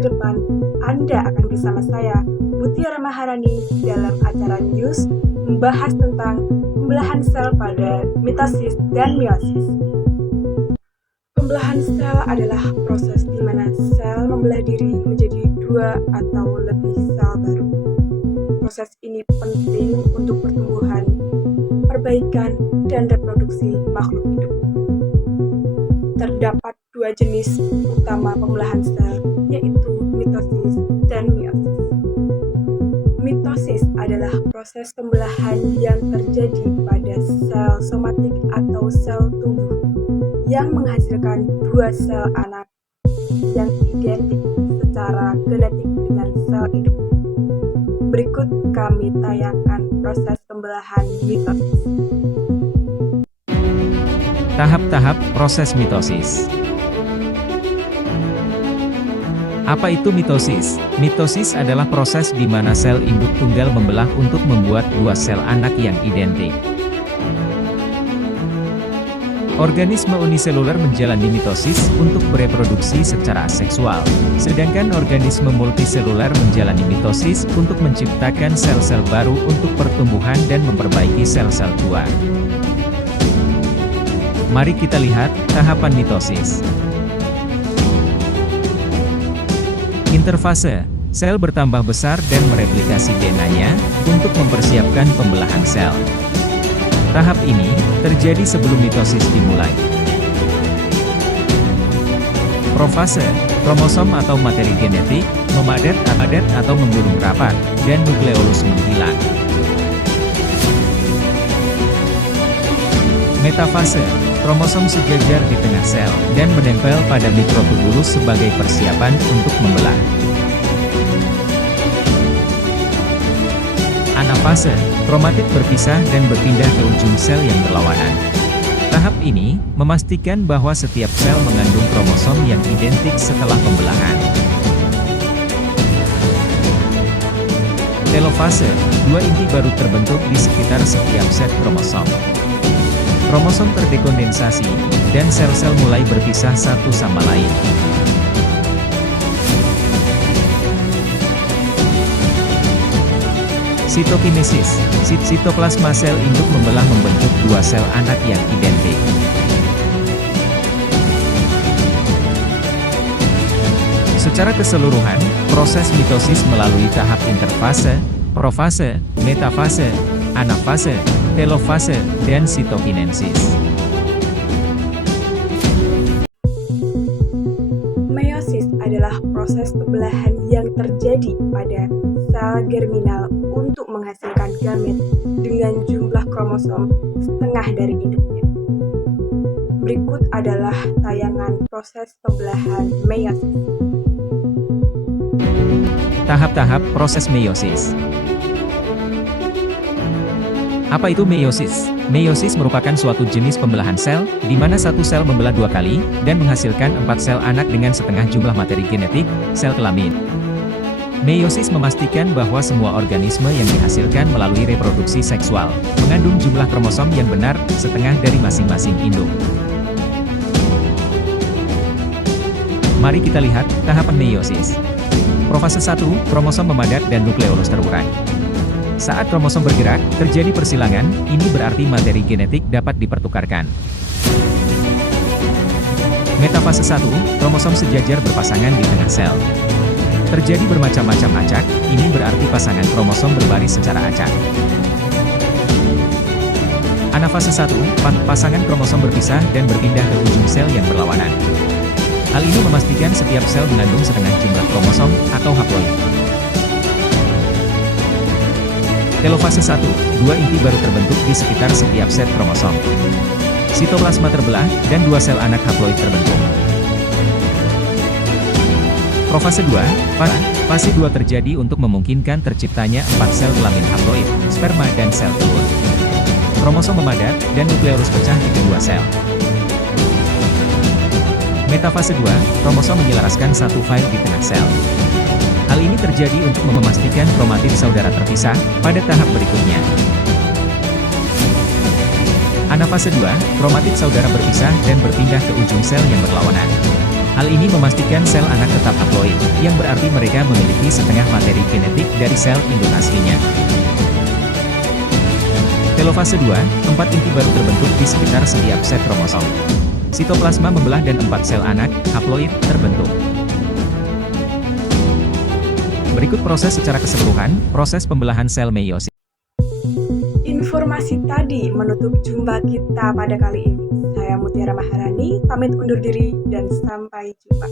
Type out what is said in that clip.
ke depan, Anda akan bersama saya, Mutiara Maharani, dalam acara News membahas tentang pembelahan sel pada mitosis dan meiosis. Pembelahan sel adalah proses di mana sel membelah diri menjadi dua atau lebih sel baru. Proses ini penting untuk pertumbuhan, perbaikan, dan reproduksi makhluk hidup. Terdapat dua jenis utama pembelahan sel, yaitu mitosis dan meiosis. Mitosis adalah proses pembelahan yang terjadi pada sel somatik atau sel tumbuh yang menghasilkan dua sel anak yang identik secara genetik dengan sel induk. Berikut kami tayangkan proses pembelahan mitosis. Tahap-tahap proses mitosis. Apa itu mitosis? Mitosis adalah proses di mana sel induk tunggal membelah untuk membuat dua sel anak yang identik. Organisme uniseluler menjalani mitosis untuk bereproduksi secara aseksual, sedangkan organisme multiseluler menjalani mitosis untuk menciptakan sel-sel baru untuk pertumbuhan dan memperbaiki sel-sel tua. Mari kita lihat tahapan mitosis. Interfase, sel bertambah besar dan mereplikasi DNA-nya untuk mempersiapkan pembelahan sel. Tahap ini terjadi sebelum mitosis dimulai. Profase, kromosom atau materi genetik memadat atau menggulung rapat, dan nukleolus menghilang. Metafase, kromosom sejajar di tengah sel dan menempel pada mikrotubulus sebagai persiapan untuk membelah. Anafase, kromatid berpisah dan berpindah ke ujung sel yang berlawanan. Tahap ini memastikan bahwa setiap sel mengandung kromosom yang identik setelah pembelahan. Telofase, dua inti baru terbentuk di sekitar setiap set kromosom. Kromosom terdekondensasi, dan sel-sel mulai berpisah satu sama lain. Sitokinesis, sitoplasma sel induk membelah membentuk dua sel anak yang identik. Secara keseluruhan, proses mitosis melalui tahap interfase, profase, metafase, anafase, telofase, dan sitokinesis. Meiosis adalah proses pembelahan yang terjadi pada sel germinal untuk menghasilkan gamet dengan jumlah kromosom setengah dari induknya. Berikut adalah tayangan proses pembelahan meiosis. Tahap-tahap proses meiosis. Apa itu meiosis? Meiosis merupakan suatu jenis pembelahan sel, di mana satu sel membelah dua kali, dan menghasilkan 4 sel anak dengan setengah jumlah materi genetik, sel kelamin. Meiosis memastikan bahwa semua organisme yang dihasilkan melalui reproduksi seksual, mengandung jumlah kromosom yang benar, setengah dari masing-masing induk. Mari kita lihat tahapan meiosis. Profase 1, kromosom memadat dan nukleolus terurai. Saat kromosom bergerak, terjadi persilangan, ini berarti materi genetik dapat dipertukarkan. Metafase 1, kromosom sejajar berpasangan di tengah sel. Terjadi bermacam-macam acak, ini berarti pasangan kromosom berbaris secara acak. Anafase 1, pasangan kromosom berpisah dan berpindah ke ujung sel yang berlawanan. Hal ini memastikan setiap sel mengandung setengah jumlah kromosom atau haploid. Telofase 1, dua inti baru terbentuk di sekitar setiap set kromosom. Sitoplasma terbelah, dan dua sel anak haploid terbentuk. Profase 2, fase 2 terjadi untuk memungkinkan terciptanya 4 sel kelamin haploid, sperma dan sel telur. Kromosom memadat, dan nukleolus pecah di kedua sel. Metafase 2, kromosom menyelaraskan satu file di tengah sel. Hal ini terjadi untuk memastikan kromatid saudara terpisah pada tahap berikutnya. Anafase 2, kromatid saudara berpisah dan berpindah ke ujung sel yang berlawanan. Hal ini memastikan sel anak tetap haploid, yang berarti mereka memiliki setengah materi genetik dari sel induk aslinya. Telofase 2, 4 inti baru terbentuk di sekitar setiap set kromosom. Sitoplasma membelah dan 4 sel anak, haploid, terbentuk. Berikut proses secara keseluruhan, proses pembelahan sel meiosis. Informasi tadi menutup jumpa kita pada kali ini. Saya Mutiara Maharani, pamit undur diri dan sampai jumpa.